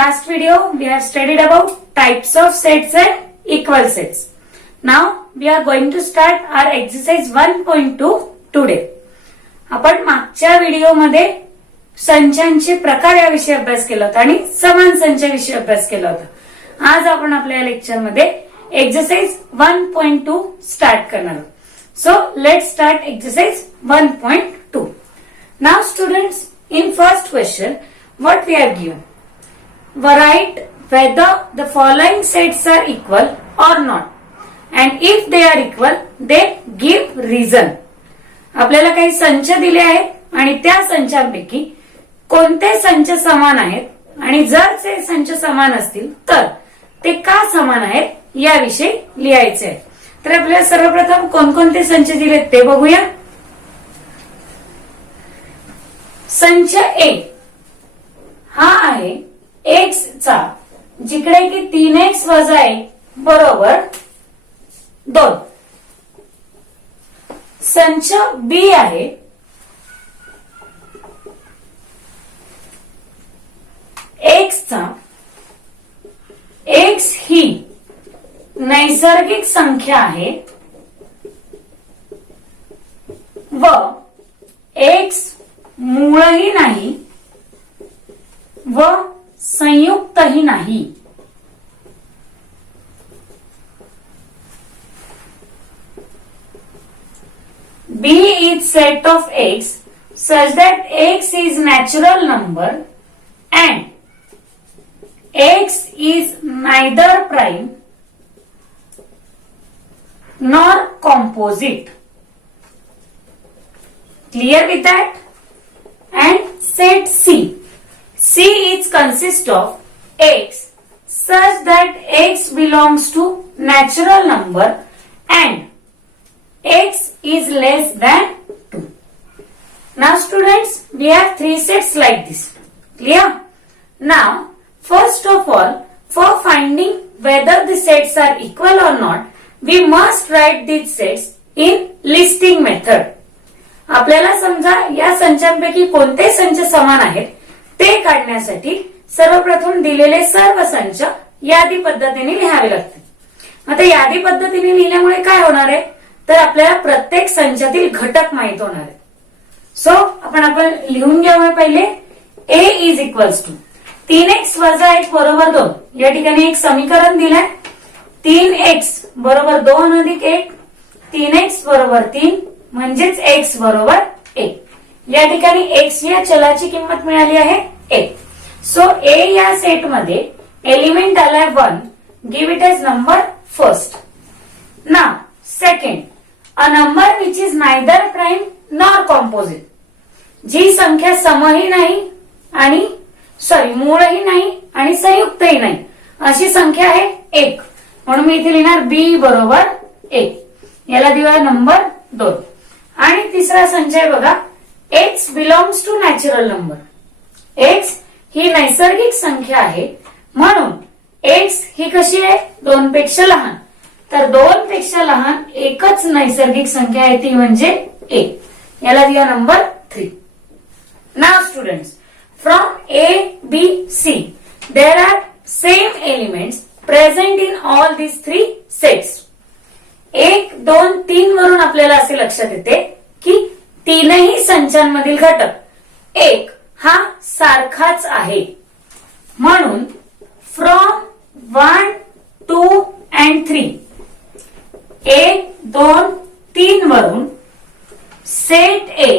last video, we have studied about types of sets and equal sets. Now, we are going to start our exercise 1.2 today. आपण मागच्या व्हिडिओमध्ये संचांचे प्रकार याविषयी अभ्यास केला होता आणि समान संचाविषयी अभ्यास केला होता. आज आपण आपल्या लेक्चरमध्ये एक्सरसाइज 1.2 स्टार्ट करणार आहोत. So let's start exercise 1.2. Now students, in first question, what we have given? Write whether the following sets are equal or not, and if they are equal, then give reason. आपल्याला काही संच दिले आहेत आणि त्या संचांपैकी कोणते संच समान आहेत आणि जर ते संच समान असतील तर ते का समान आहेत याविषयी लिहायचे आहे. तर आपल्याला सर्वप्रथम कोणकोणते संच दिलेत ते बघूया. संच ए हा आहे x चा, जिकडे की 3x वजा 1 बरोबर 2. संच बी आहे x चा, x ही नैसर्गिक संख्या आहे व x मूळही नाही व संयुक्तही नाही. B is set of x such that x is natural number and x is neither prime nor composite. Clear with that? And set C. C is consist of x such that x belongs to natural number and x is less than 2. Now students, we have 3 sets like this. Clear? Now, first of all, for finding whether the sets are equal or not, we must write these sets in listing method. आपल्याला समजा या संचांपैकी कोणते संच समान आहेत ते काढण्यासाठी सर्वप्रथम दिलेले सर्व संच यादी पद्धतीने लिहावे लागतील. आता यादी पद्धतीने लिहिल्यामुळे काय होणार आहे तर आपल्याला प्रत्येक संचातील घटक माहित होणार आहे. सो आपण लिहून घेऊया. पहिले a is equals to 3x वजा 1 बरोबर 2. या ठिकाणी एक समीकरण दिलंय. 3x बरोबर 2 अधिक 1, 3x बरोबर 3 म्हणजेच x बरोबर 1. या ठिकाणी x या चलाची किंमत मिळाली आहे 1. सो a या सेट मध्ये एलिमेंट आलाय 1. Give it as number first. Now second, a number which is neither prime nor composite. जी संख्या समही नाही आणि मूळही नाही आणि संयुक्तही नाही अशी संख्या आहे 1. म्हणून मी इथे लिहिणार b बरोबर 1. याला देऊया नंबर 2. आणि तिसरा संच आहे बघा, x belongs to natural number. x ही नैसर्गिक संख्या आहे म्हणून x ही कशी आहे 2 पेक्षा लहान. तर 2 पेक्षा लहान एकच नैसर्गिक संख्या आहे ती म्हणजे 1. याला दिया number 3. Now students, from a b c there are same elements present in all this 3 sets. 1, 2, 3 वरून आपल्याला असे लक्षात येते की तीनही संचांमधील घटक 1 हा सारखाच आहे. म्हणून फ्रॉम 1, 2 and 3 1, 2, 3 वरून set A,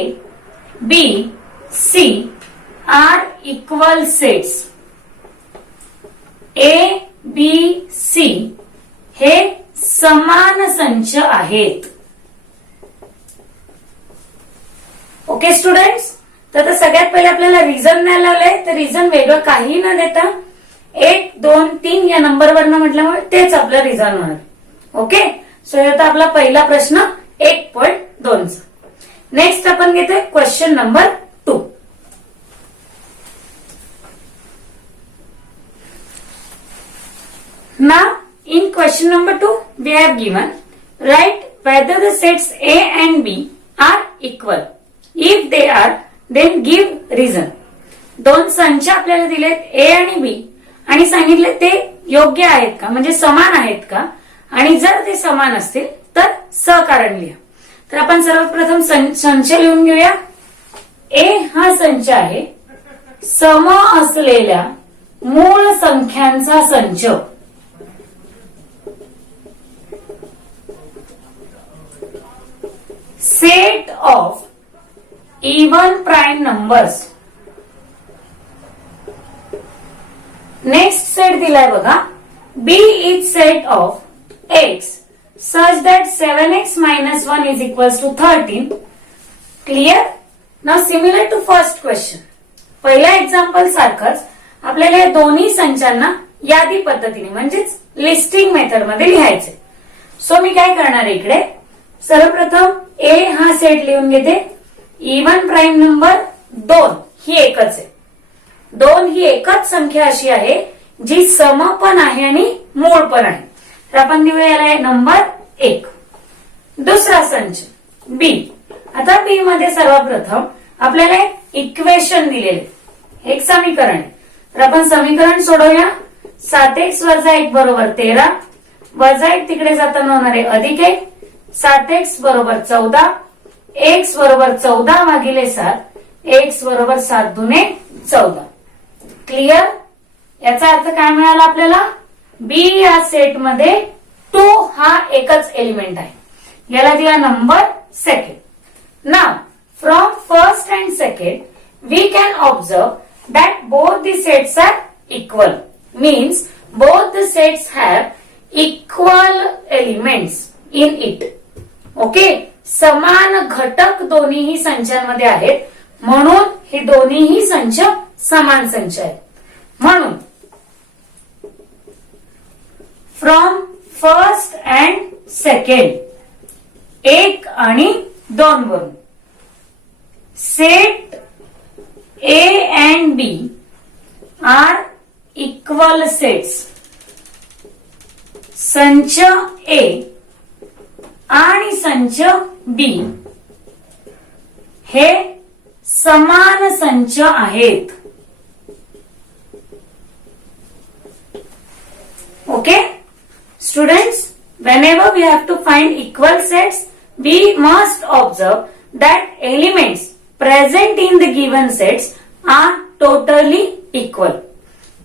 B, C are equal sets. A, B, C हे समान संच आहेत. ओके स्टुडंट्स, तर सगळ्यात पहिले आपल्याला रिझन द्यायला लावलंय. तर रिझन वेगळं काही न देता 1, 2, 3 या नंबरवरनं म्हटल्यामुळे तेच आपलं रिझन होणार. ओके, सो आता आपला पहिला प्रश्न 1.2 चा. नेक्स्ट आपण घेतोय question number 2. Now, in question number 2, we have given, write whether the sets A and B are equal. If they are, then give reason. दोन संच आपल्याला दिलेत A आणि B आणि सांगितले ते योग्य आहेत का, म्हणजे समान आहेत का, आणि जर ते समान असतील तर सहकारण लिहा. तर आपण सर्वप्रथम संच लिहून घेऊया. ए हा संच आहे सम असलेल्या मूळ संख्यांचा संच. Set of even prime numbers. Next set दिलाय बघा. B is set of X such that 7x minus 1 is equals to 13. Clear? Now similar to first question. पहिल्या एक्झाम्पल सारखंच आपल्याला या दोन्ही संचांना यादी पद्धतीने म्हणजेच लिस्टिंग मेथड मध्ये लिहायचे. सो मी काय करणार आहे इकडे, सर्वप्रथम ए हा सेट लिहून घेते. इवन प्राइम नंबर 2 ही एकच आहे. 2 ही एकच संख्या अशी आहे जी सम पण आहे आणि मूळ पण आहे. तर आपण देऊया याला नंबर 1. दुसरा संच बी. आता बी मध्ये सर्वप्रथम आपल्याला एक इक्वेशन दिलेले, एक समीकरण आहे. तर आपण समीकरण सोडवूया. 7x वजा 1 बरोबर 13, वजा 1 तिकडे जाताना होणार आहे अधिक 1. 7x बरोबर 14, x बरोबर 14 भागिले 7, x बरोबर 7 दुने 14. क्लिअर? याचा अर्थ काय मिळाला आपल्याला, बी या सेट मध्ये 2 हा एकच एलिमेंट आहे. याला दिला number 2. Now from first and second we can observe that both the sets are equal. Means both the sets have equal elements in it. Okay, समान घटक दोन्हीही संचांमध्ये आहेत, म्हणून हे दोन्हीही संच समान संच आहेत. म्हणून फ्रॉम फर्स्ट अँड सेकंड 1 आणि 2 वरून set A and B are equal sets. संच ए आणि संच बी हे समान संच आहेत. Okay, students, whenever we have to find equal sets, we must observe that elements present in the given sets are totally equal.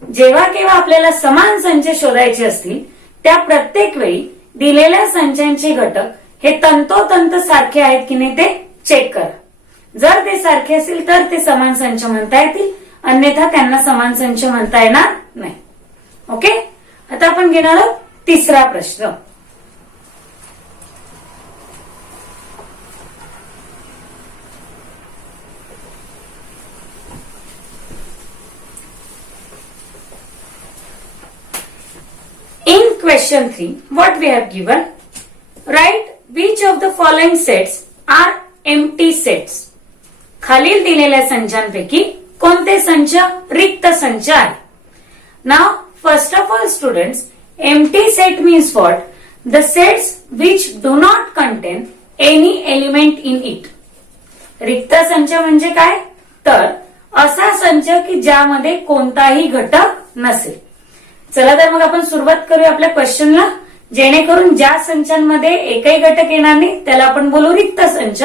जेव्हा केव्हा आपल्याला समान संच शोधायचे असतील त्या प्रत्येक वेळी दिलेल्या संचांचे घटक हे तंतोतंत सारखे आहेत की नाही ते चेक करा. जर ते सारखे असतील तर ते समान संच म्हणता येतील, अन्यथा त्यांना समान संच म्हणता येणार नाही. ओके, आता आपण घेणार आहोत तिसरा प्रश्न. In question 3, what we have given, write which of the following sets are empty sets. खालील दिलेल्या संचांपैकी कोणते संच रिक्त संच आहे. Now first of all students, empty set means what? The sets which do not contain any element in it. रिक्त संच म्हणजे काय, तर असा संच की ज्यामध्ये कोणताही घटक नसेल. चला तर मग आपण सुरुवात करूया आपल्या क्वेश्चनला. जेणेकरून ज्या संचांमध्ये एकही घटक येणार नाही त्याला आपण बोलू रिक्त संच,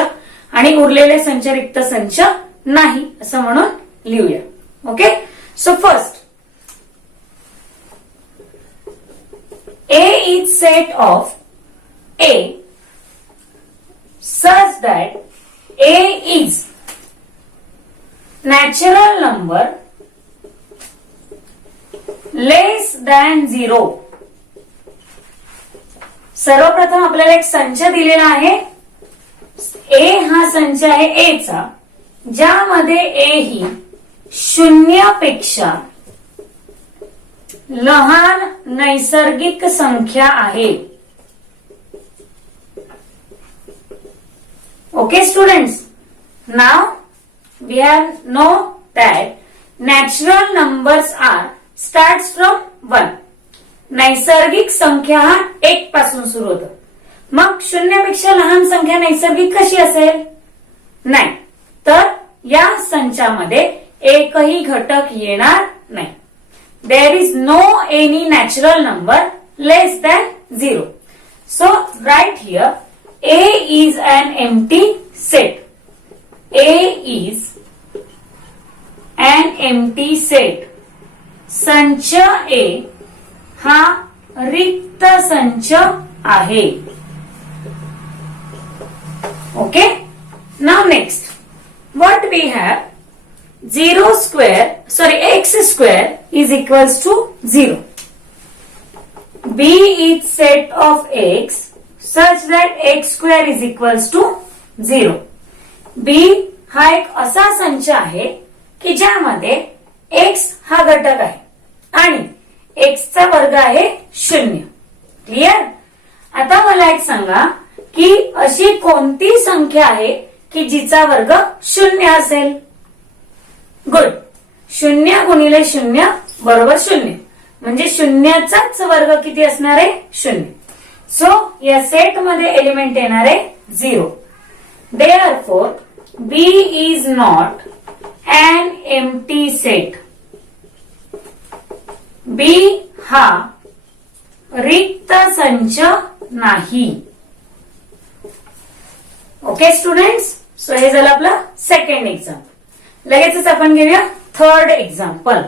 आणि उरलेले संच रिक्त संच नाही असं म्हणून लिहूया. Okay, so first A is set of A such that A is natural number less than 0. सर्वप्रथम आपल्याला एक संच दिलेला आहे. A हा संच आहे A चा, ज्यामध्ये A ही 0 पेक्षा लहान नैसर्गिक संख्या आहे. Okay students, now we have know that natural numbers are starts from 1. नैसर्गिक संख्या हा 1 पासून सुरू होतं. मग 0 पेक्षा लहान संख्या नैसर्गिक कशी असेल? नाही, तर या संचामध्ये एकही घटक येणार नाही. there is no any natural number less than 0. So write here A is an empty set. A is an empty set. संच A हा रिक्त संच आहे. Okay. Now next, what we have? X square is equals to 0. B is set of x such that x square is equals to 0. B हा एक असा संच आहे की ज्यामध्ये x हा घटक आहे आणि x चा वर्ग आहे 0. क्लियर? आता मला एक सांगा की अशी कोणती संख्या आहे की जिचा वर्ग 0 असेल? गुड. 0 गुणिले 0 बरोबर 0. म्हणजे शून्याचाच वर्ग किती असणार आहे? 0. सो या सेट मध्ये एलिमेंट येणार आहे 0. Therefore, B is not an empty set. B हा रिक्त संच नाही. ओके स्टुडंट्स, सो हे झालं आपलं सेकंड एक्झाम्पल. लगेचच आपण घेऊया third example.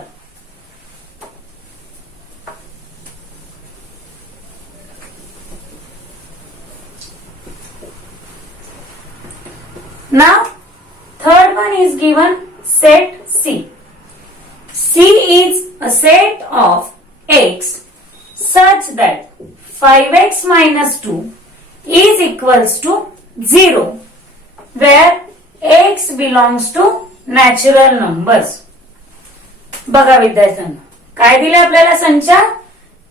Now, third one is given set C. C is a set of x such that 5x minus 2 is equals to 0 where x belongs to natural numbers. बघा विद्यार्थ्यांना काय दिले आपल्याला संचात?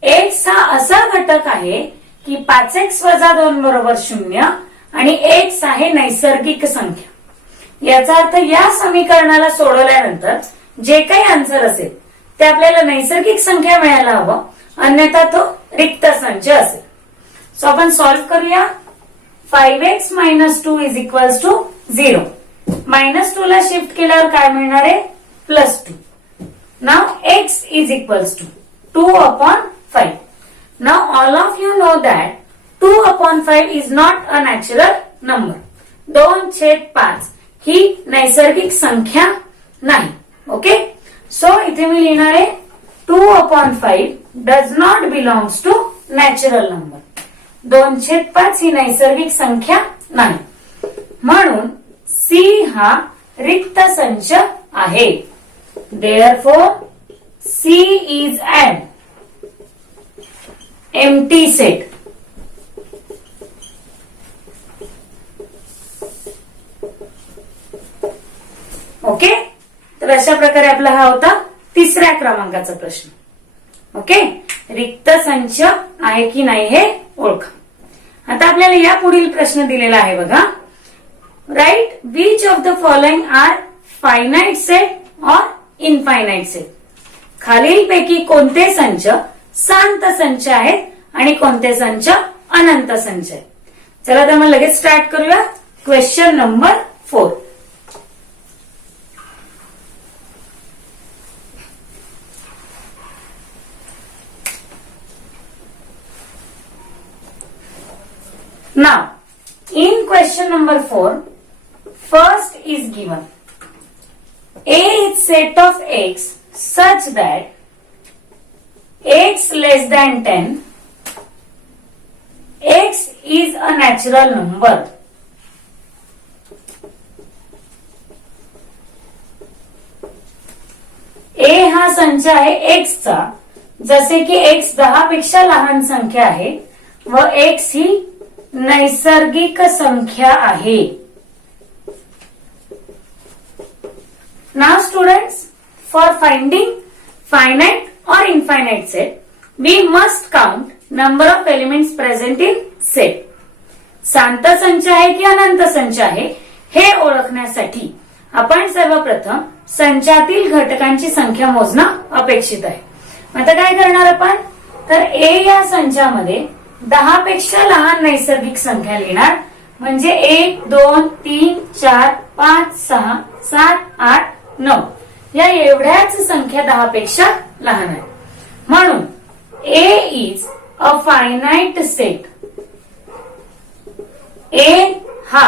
x हा असा घटक आहे की 5x वजा 2 बरोबर 0 आणि x आहे नैसर्गिक संख्या. याचा अर्थ या समीकरणाला सोडवल्यानंतर जे काही आन्सर असेल ते आपल्याला नैसर्गिक संख्या मिळायला हवं, अन्यथा तो रिक्त संच असेल. सो आपण सॉल्व्ह करूया. 5x minus 2 is equals to 0. -2 ला शिफ्ट केल्यावर काय मिळणार आहे? +2. Now x is equals to 2/5. Now all of you know that 2/5 is not a natural number. 2/5 ही नैसर्गिक संख्या नाही. ओके, सो इथे मी लिहिणार आहे 2/5 does not belongs to natural number. 2/5 ही नैसर्गिक संख्या नाही. म्हणून C हा रिक्त संच आहे. Therefore, C is an empty set. Okay, तर अशा प्रकारे आपला हा होता तिसऱ्या क्रमांकाचा प्रश्न. ओके, रिक्त संच आहे की नाही हे ओळखा. आता आपल्याला या पुढील प्रश्न दिलेला आहे बघा. Right which of the following are finite set और इनफायनाइट सेट. खालीलपैकी कोणते संच शांत संच आहेत आणि कोणते संच अनंत संच आहेत. चला तर मग लगेच स्टार्ट करूया. Question number 4. Now, in question number 4, first is given A is set of x such that x less than 10, x is a natural number. A हा संच आहे x चा, जसे की x 10 पेक्षा लहान संख्या आहे व x ही नैसर्गिक संख्या आहे. Now students, for finding finite or infinite set, we must count number of elements present in set. शांत संच आहे की अनंत संच आहे हे ओळखण्यासाठी आपण सर्वप्रथम संचातील घटकांची संख्या मोजणं अपेक्षित आहे. आता काय करणार आपण? तर A या संचामध्ये 10 पेक्षा लहान नैसर्गिक संख्या लिहिणार. म्हणजे 1, 2, 3, 4, 5, 6, 7, 8, 9 या एवढ्याच संख्या 10 पेक्षा लहान आहेत. म्हणून A is a finite set. A हा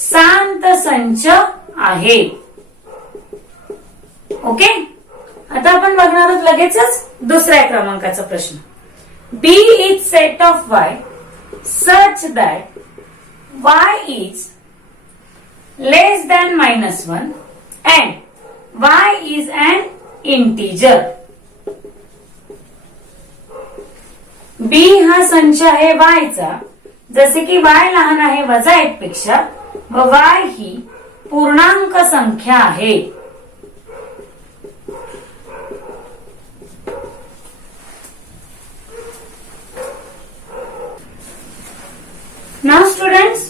शांत संच आहे. ओके, आता आपण बघणार आहोत लगेचच दुसऱ्या क्रमांकाचा प्रश्न. B is set of y such that y is less than -1 and y is an integer. B हा संच आहे y चा, जसे की y लहान आहे -1 पेक्षा व y ही पूर्णांक संख्या आहे. नाउ स्टुडंट्स,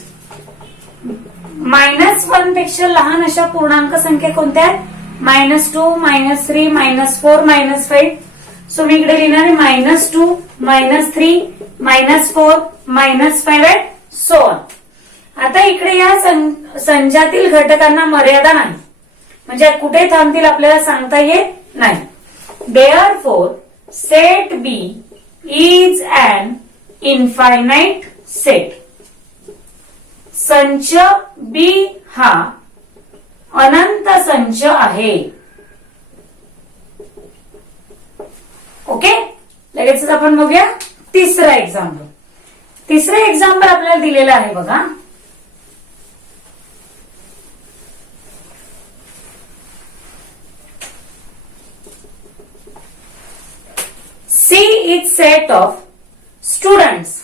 -1 पेक्षा लहान अशा पूर्णांक संख्या कोणत्या आहेत? -2, -3, -4, -5. सो मी इकडे लिहिणार आहे -2, -3, -4, -5 अँड सो ऑन. आता इकडे या संचातील घटकांना मर्यादा नाही, म्हणजे कुठे थांबतील आपल्याला सांगता येत नाही. Therefore set B is an infinite set. संच बी हा अनंत संच आहे. ओके, लगेचच आपण बघूया तिसरा एक्झाम्पल. तिसरं एक्झाम्पल आपल्याला दिलेलं आहे बघा. C is set of students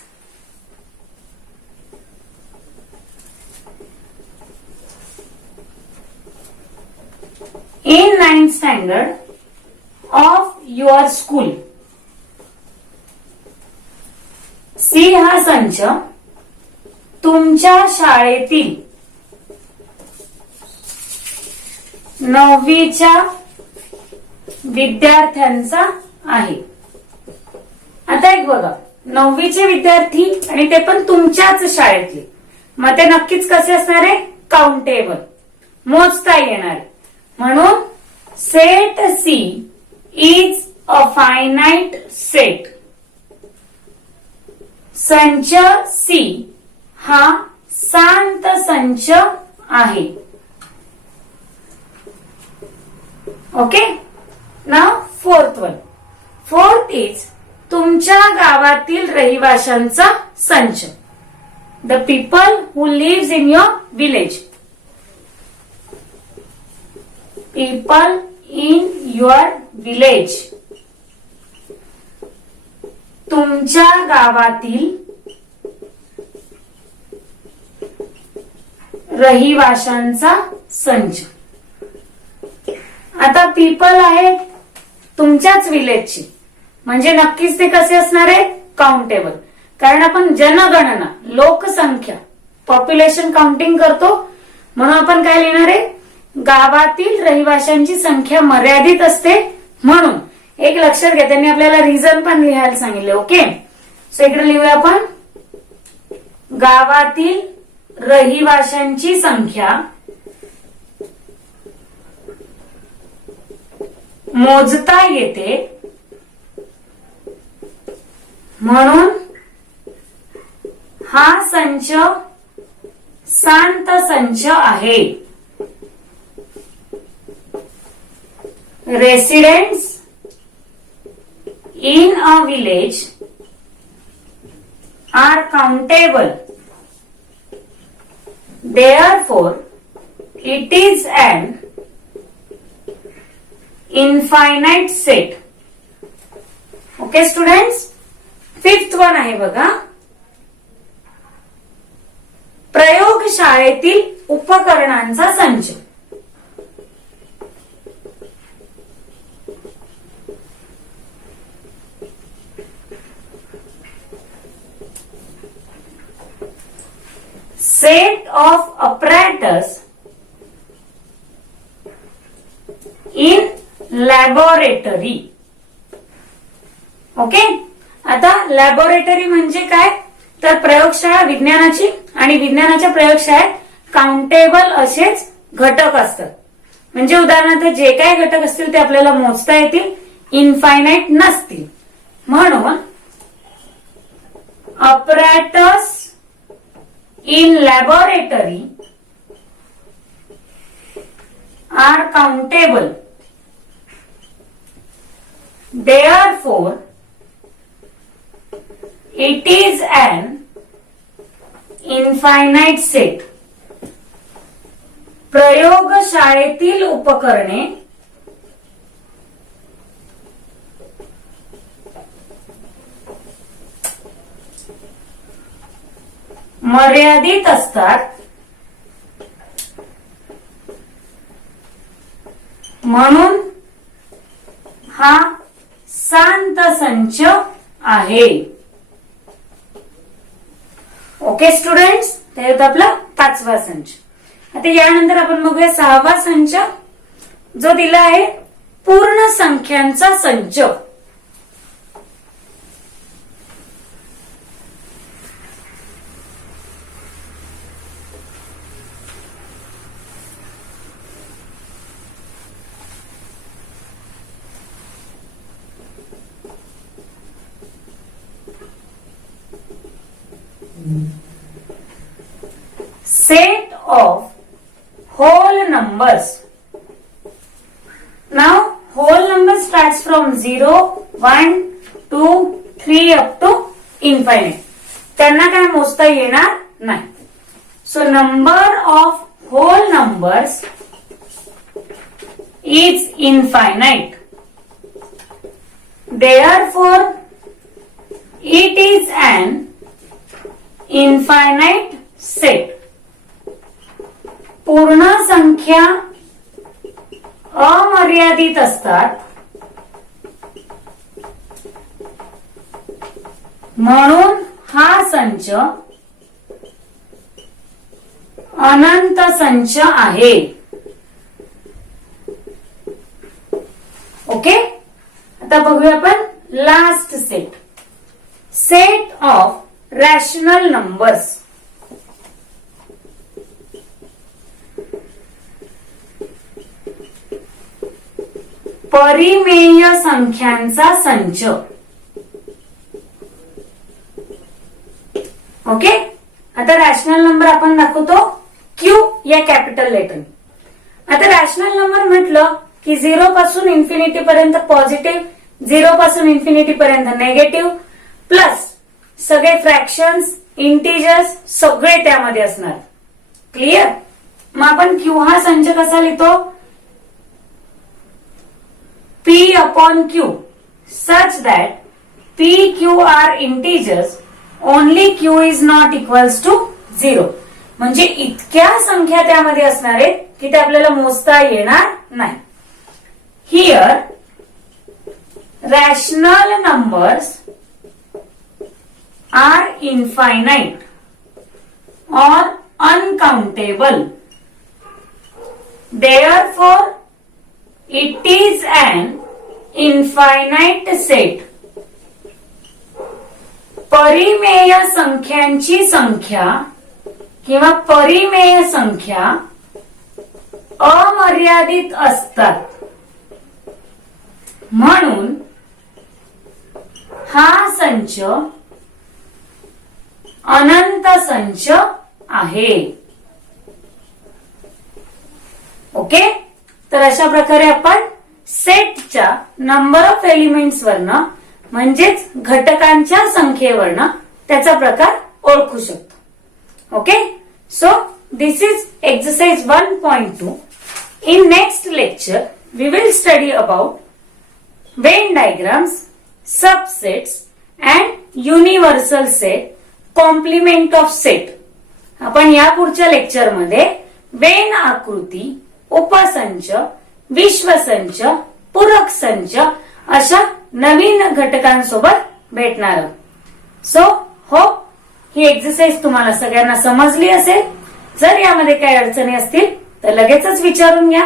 in 9th standard of your school. C हा संच तुमच्या शाळेतील 9वीच्या विद्यार्थ्यांचा आहे. आता एक बघा, 9वीचे विद्यार्थी आणि ते पण तुमच्याच शाळेतले, मग ते नक्कीच कसे असणार आहे? काउंटेबल, मोजता येणार. म्हणून set C is a finite set. संच सी हा शांत संच आहे. Okay, now fourth one. Fourth is तुमच्या गावातील रहिवाशांचा संच. The people who lives in your village. People in your village. तुमच्या गावातील रहिवाशांचा संच. आता पीपल आहे तुमच्याच विलेजची, म्हणजे नक्कीच ते कसे असणार आहे? काउंटेबल. कारण आपण जनगणना, लोकसंख्या, पॉप्युलेशन काउंटिंग करतो, म्हणून आपण काय लिहिणार आहे? गावातील रहिवाशांची संख्या मर्यादित असते. म्हणून एक लक्षात घ्या, त्यांनी आपल्याला रिझन पण लिहायला सांगितले. ओके, सो इकडे लिहूया आपण, गावातील रहिवाशांची संख्या मोजता येते, म्हणून हा संच शांत संच आहे. Residents in a village are countable. Therefore, it is an infinite set. Okay, students? Fifth one आहे बघा. प्रयोगशाळेतील उपकरणांचा संच. Set of apparatus in laboratory. Okay, आता लॅबोरेटरी म्हणजे काय? तर प्रयोगशाळा विज्ञानाची, आणि विज्ञानाच्या प्रयोगशाळेत काउंटेबल असेच घटक असतात. म्हणजे उदाहरणार्थ जे काय घटक असतील ते आपल्याला मोजता येतील. इनफायनाईट नसतील. म्हणून apparatus in laboratory are countable. Therefore, it is an infinite set. प्रयोगशाळेतील उपकरणे मर्यादित असतात, म्हणून हा शांत संच आहे. ओके स्टुडंट्स, ते होता आपला 5वा संच. आता यानंतर आपण बघूया 6वा संच, जो दिला आहे पूर्ण संख्यांचा संच. Set of whole numbers. Now whole number starts from 0, 1, 2, 3 up to infinite. त्यांना काय मोजता येणार नाही. So number of whole numbers is infinite. Therefore it is an infinite set. पूर्ण संख्या अमर्यादित असतात, म्हणून हा संच अनंत संच आहे. ओके, आता बघूया आपण last set. Set of rational numbers. परिमेय संख्यांचा संच. ओके, आता रॅशनल नंबर आपण दाखवतो क्यू या कॅपिटल लेटरने. आता रॅशनल नंबर म्हटलं की 0 पासून इन्फिनिटी पर्यंत पॉझिटिव्ह, 0 पासून इन्फिनिटी पर्यंत नेगेटिव्ह, प्लस सगळे फ्रॅक्शन्स, इंटिजर्स सगळे त्यामध्ये असणार. क्लिअर? मग आपण क्यू हा संच कसा लिहितो? P upon Q such that P, Q are integers, only Q is not equals to 0. म्हणजे इतक्या संख्या त्यामध्ये असणार आहेत की ते आपल्याला मोजता येणार नाही. Here rational numbers are infinite or uncountable. Therefore it is an infinite set. परिमेय संख्यांची संख्या किंवा परिमेय संख्या अमर्यादित असतात, म्हणून हा संच अनंत संच आहे. ओके, तर अशा प्रकारे आपण सेटच्या नंबर ऑफ एलिमेंट्स वरनं म्हणजेच घटकांच्या संख्येवरनं त्याचा प्रकार ओळखू शकतो. Okay, so this is exercise 1.2. In next lecture we will study about Venn diagrams, subsets and universal set, complement of set. आपण या पुढच्या लेक्चरमध्ये वेन आकृती, उपसंच, विश्वसंच, पूरक संच अशा नवीन घटकांसोबत भेटणार आहोत. सो होप ही एक्सरसाइज तुम्हाला सगळ्यांना समजली असेल. जर यामध्ये काही अडचणी असतील तर लगेचच विचारून घ्या.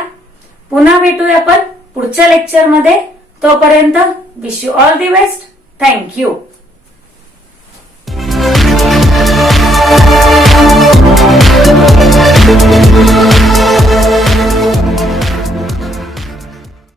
पुन्हा भेटूया आपण पुढच्या लेक्चरमध्ये. तोपर्यंत wish you all the best. Thank you.